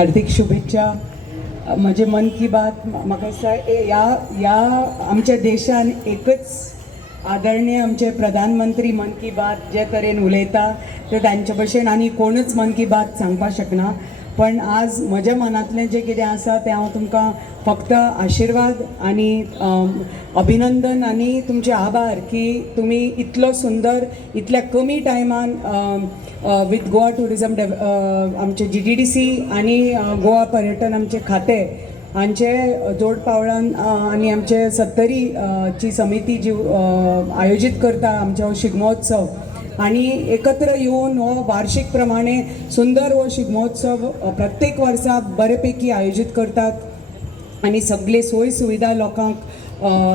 हार्दिक शुभेच्छा. म्हणजे मन की बात म्हाका दिसता ह्या आमच्या देशान एकच आदरणीय आमचे प्रधानमंत्री मन की बात जे तरेन उलयता ते तांचे भशेन आनी कोणूच मन की बात सांगपाक शकना. पण आज म्हज्या मनांतलें जें कितें आसा तें हांव तुमकां फक्त आशिर्वाद आनी अभिनंदन आनी तुमचे आभार की तुमी इतलो सुंदर इतल्या कमी टायमान विथ गोवा टुरिझम आमचे GTDC आनी गोवा पर्यटन आमचे खातें हांचे जोड पावलान आनी आमचे 70री ची समिती जी आयोजीत करता आमचो हो शिगमोत्सव आणि एकत्र येऊन हो वार्षिक प्रमाणे सुंदर हो शिगमोत्सव प्रत्येक वर्सा बरेपैकी आयोजित करतात आणि सगळे सोयी सुविधा लोकांक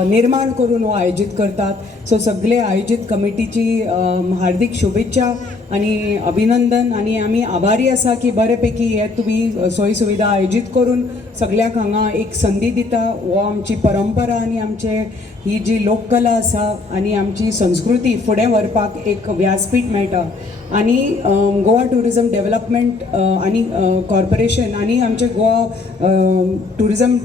निर्माण करून हो आयोजित करतात. सो सगळे आयोजित कमिटीची हार्दिक शुभेच्छा आणि अभिनंदन आणि आम्ही आभारी आसा की बरेपैकी हे तुम्ही सोयी सुविधा आयोजित करून सगळ्याक हांगा एक संधी दिता. हो आमची परंपरा आणि आमचे ही जी लोककला आसा आणि आमची संस्कृती फुडें व्हरपाक एक व्यासपीठ मेळटा. आणि गोवा टुरिझम डेव्हलपमेंट आणि कॉर्पोरेशन आणि आमचे गोवा टुरिझम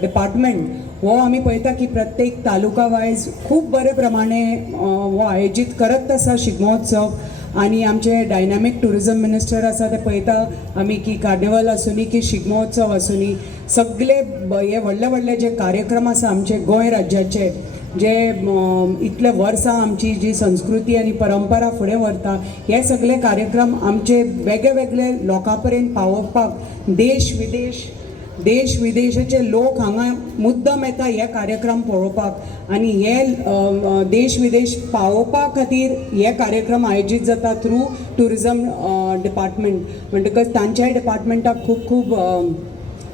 डिपार्टमेंट हो आमी पळयता की प्रत्येक तालुका वायज खूब बरे प्रमाणे हो आयोजीत करत आसा शिगमोत्सव. आणि आमचे डायनॅमिक टुरिझम मिनिस्टर आसा ते पळयता आमी की कार्निवल आसूनी की शिगमोत्सव आसूनी सगळे हे व्हडले व्हडले जे कार्यक्रम आसा आमचे गोंय राज्याचे जे इतले वर्सां आमची जी संस्कृती आनी परंपरा फुडें व्हरता हे सगळे कार्यक्रम आमचे वेगळे वेगळे लोकां पर्यंत पावोवपाक देश विदेशाचे लोक हांगा मुद्दम येता हे कार्यक्रम पळोवपाक आणि हे देश विदेश पावोवपा खातीर हे कार्यक्रम आयोजीत जाता थ्रू टुरिझम डिपार्टमेंट. म्हणटकच तांच्याय डिपार्टमेंटाक खूब खूब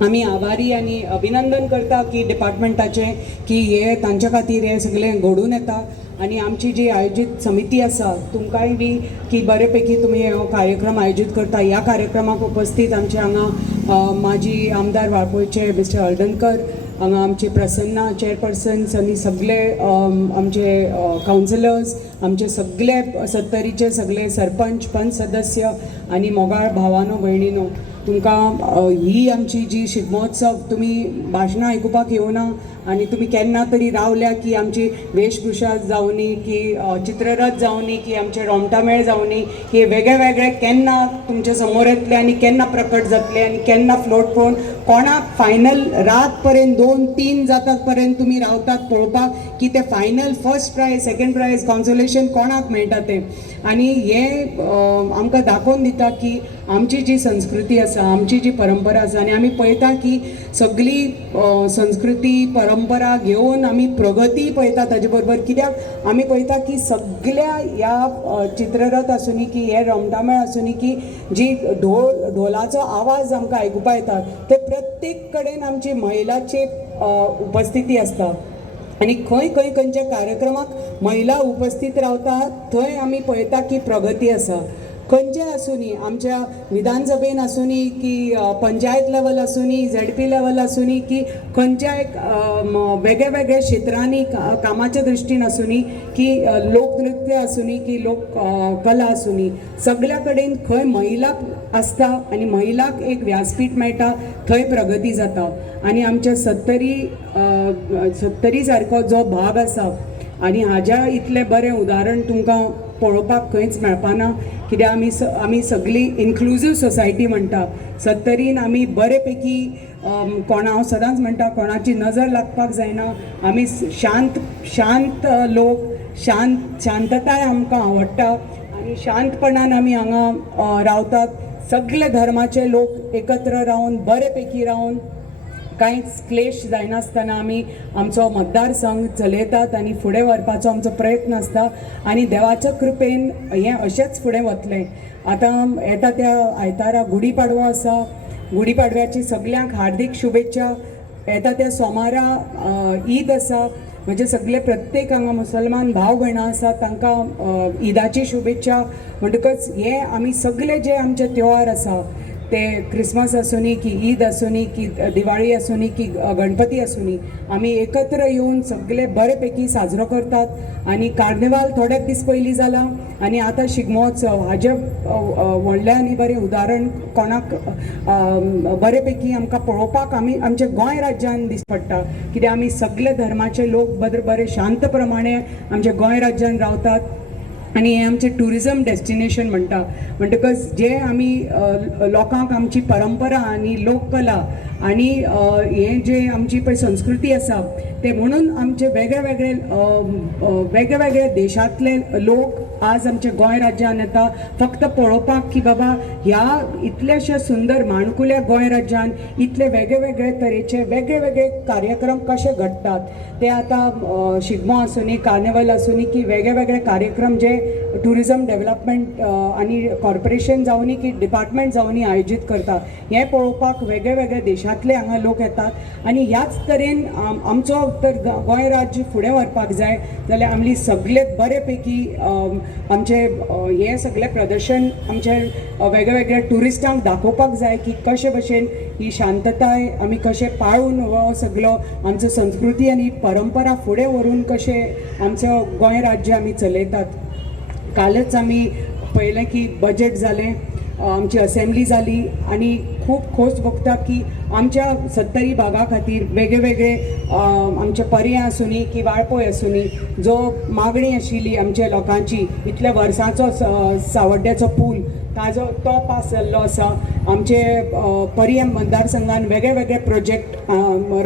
आमी आभारी आणि अभिनंदन करता की डिपार्टमेंटाचे की हे तांच्या खातीर हे सगळें घडून येता. आणि आमची जी आयोजित समिती आसा तुमकांय बी की बरेपैकी तुम्ही हो कार्यक्रम आयोजित करता. ह्या कार्यक्रमाक उपस्थित आमचे हांगा माजी आमदार वाळपयचे मिस्टर हळदणकर, हांगा आमची प्रसन्ना चेअरपर्सन्स आनी सगळे आमचे कावन्सिलर्स, आमचे सगळे 70रीचे सगळे सरपंच पंच सदस्य आनी मोगाळ भावानो भयणीनो, तुमकां ही आमची जी शिगमोत्सव तुमी भाशणां आयकुपाक येवना आणि तुम्ही केन्ना तरी रावल्या की आमची वेशभूषा जावनी की चित्ररथ जावनी की आमचे रोमटामेळ जावनी हे वेगळे वेगळे केन्ना तुमच्या समोर येतले आणि केन्ना प्रकट जातले आणि केन्ना फ्लोट पळोवन कोणाक फायनल रात पर्यंत 2-3 जातात पर्यंत तुम्ही रावतात पळोवपाक की ते final first prize second prize consolation कोणाक मेळटा ते. आणि हे आमकां दाखोवन दिता की आमची जी संस्कृती आसा आमची जी परंपरा आसा आणि आमी पळयता की सगळी संस्कृती परंपरा घेऊन आमी प्रगती पळयता. ताजे बरोबर कित्याक आमी पळयता की सगळ्या ह्या चित्ररथ आसूनी की हे रोमटामेळ आसूनी की जी ढोलाचो आवाज आमकां आयकुपा येता ते प्रत्येक कडेन आमची महिलाची उपस्थिती आसता. आणि खंयच्या कार्यक्रमाक महिला उपस्थित रावता थंय आमी पळयता की प्रगती आसा. खंयचे आसूनी आमच्या विधानसभेन आसूनी की पंचायत लेवल आसूनी ZP लेवल आसूनी की खंयच्याय वेगळे वेगळे क्षेत्रांनी कामाच्या दृश्टीन आसूनी की लोकनृत्य आसूनी की लोक कला आसूनी सगळ्या कडेन खंय महिलाक आसता आणि महिलाक एक व्यासपीठ मेळटा थंय प्रगती जाता. आणि आमच्या 70री सारको जो भाग आसा आणि हाज्या इतलें बरें उदाहरण तुमकां पळोवपाक खंयच मेळपाना कित्याक आमी सगळी इन्क्लुजीव सोसायटी म्हणटा. 70रीन आमी बरेपैकी हांव सदांच म्हणटा कोणाची नजर लागपाक जायना. आमी शांत लोक शांतताय आमकां आवडटा आणि शांतपणान आमी हांगा रावतात. सगळे धर्माचे लोक एकत्र रावन बरेपैकी रावन कांयच क्लेश जायनासतना आमी आमचो मतदारसंघ चलयतात आणि फुडें व्हरपाचो आमचो प्रयत्न आसता. आणि देवाच्या कृपेन हें अशेंच फुडें वतलें. आतां येता त्या आयतारा गुढीपाडवो आसा. गुढीपाडव्याची सगळ्यांक हार्दिक शुभेच्छा. येता त्या सोमारा ईद आसा. म्हणजे सगळे प्रत्येक हांगा मुसलमान भाव भयणां आसा तांकां ईदाची शुभेच्छा. म्हणटकच हे आमी सगळे जे आमचे त्योहार आसा ते क्रिसमस आसूनी की ईद आसूनी की दिवाळी आसूनी की गणपती आसूनी आमी एकत्र येवन सगळे बरेपैकी साजरो करतात आणि कार्निवाल थोडेच दीस पयलीं जाला आणि आता शिगमो उत्सव हाजे व्हडलें आनी बरें उदाहरण कोणाक बरेपैकी आमकां पळोवपाक आमच्या गोंय राज्यान दिश्टी पडटा कित्याक आमी सगळे धर्माचे लोक बरे शांत प्रमाणे आमच्या गोंय राज्यान रावतात आणि हे आमचे टुरिजम डेस्टिनेशन म्हणटकच जे आमी लोकांक आमची परंपरा आणि लोककला आणि हे जे आमची पळय संस्कृती आसा ते म्हणून आमचे वेगळे देशांतले लोक आज आमच्या गोंय राज्यान येता फक्त पळोवपाक की बाबा ह्या इतलेशे सुंदर माणकुल्या गोंय राज्यान इतले वेगळे तरेचे वेगळे कार्यक्रम कशे घडटात ते आता शिगमो आसूनी कार्निवल आसूनी की वेगळे कार्यक्रम जे टुरिजम डेव्हलपमेंट आणि कॉर्पोरेशन जावनी की डिपार्टमेंट जावनी आयोजीत करता हे पळोवपाक वेगळे देशांतले हांगा लोक येतात आणि ह्याच तरेन आमचो तर गोंय राज्य फुडें व्हरपाक जाय जाल्यार आमली सगळे बरेपैकी आमचे हे सगळे प्रदर्शन आमचे वेगळे टुरिस्टांक दाखोवपाक जाय की कशे भशेन ही शांतताय आमी कशे पाळून हो सगळो आमचो संस्कृती आनी परंपरा फुडें व्हरून कशे आमचो गोंय राज्य आमी चलयतात. कालच आमी पळयलें की बजेट जालें आमची असेंब्ली जाली आणि खूप खोस भोगता की आमच्या 70 भागा खातीर वेगळे आमचे पर्याय आसूनी की वाळपय आसूनी जो मागणी आशिल्ली आमच्या लोकांची इतल्या वर्सांचो सावड्ड्याचो पूल ताजो तो पास जाल्लो आसा. आमचे पर्याय मतदारसंघान वेगळे प्रोजेक्ट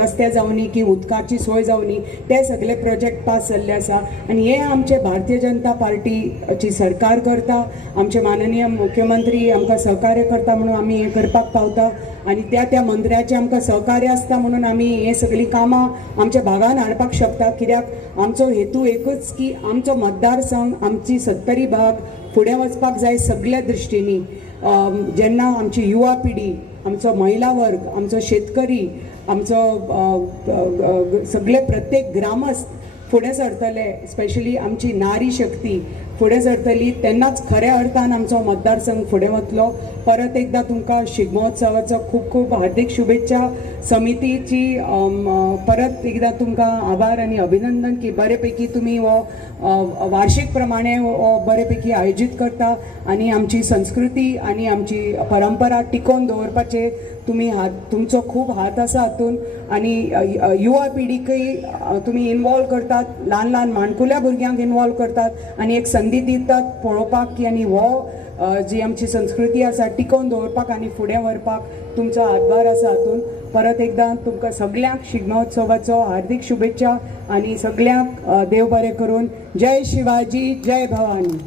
रस्ते जावनी की उदकाची सोय जावनी ते सगळे प्रोजेक्ट पास जाल्ले आसा आणि हे आमचे भारतीय जनता पार्टीची सरकार करता. आमचे माननीय मुख्यमंत्री आमकां सहकार्य करता म्हणून आमी हे करपाक पावता आणि त्या मंत्र्याचे आमकां सहकार्य आसता म्हणून आमी हे सगळीं कामां आमच्या भागान हाडपाक शकता कित्याक आमचो हेतू एकूच की आमचो मतदारसंघ आमची 70 भाग फुडें वचपाक जाय सगळ्या दृश्टींनी. जेन्ना आमची युवा पिढी आमचो महिला वर्ग आमचो शेतकरी आमचो सगळे प्रत्येक ग्रामस्थ फुडें सरतले स्पेशली आमची नारी शक्ती फुडें सरतली तेन्नाच खऱ्या अर्थान आमचो मतदारसंघ फुडें वतलो. परत एकदा तुमकां शिगमोत्सवाचो खूब हार्दिक शुभेच्छा. समितीची परत एकदा तुमकां आभार आनी अभिनंदन की बरेपैकी तुमी हो वार्षिक प्रमाणे हो बरेपैकी आयोजीत करता आणि आमची संस्कृती आणि आमची परंपरा टिकोवन दवरपाचे तुमचो खूब हात आसा हातून आणि युवा पिढीकय तुमी इन्वॉल्व करतात ल्हान माणकुल्या भुरग्यांक इन्वॉल्व करतात आणि एक संदी दितात पळोवपाक की आनी हो जी आमची संस्कृती आसा टिकोवन दवरपाक आनी फुडें व्हरपाक तुमचो हातभार आसा हातून. परत एकदा तुमकां सगळ्यांक शिगमोत्सवाचो हार्दिक शुभेच्छा आणि सगळ्यांक देव बरें करून. जय शिवाजी जय भवानी.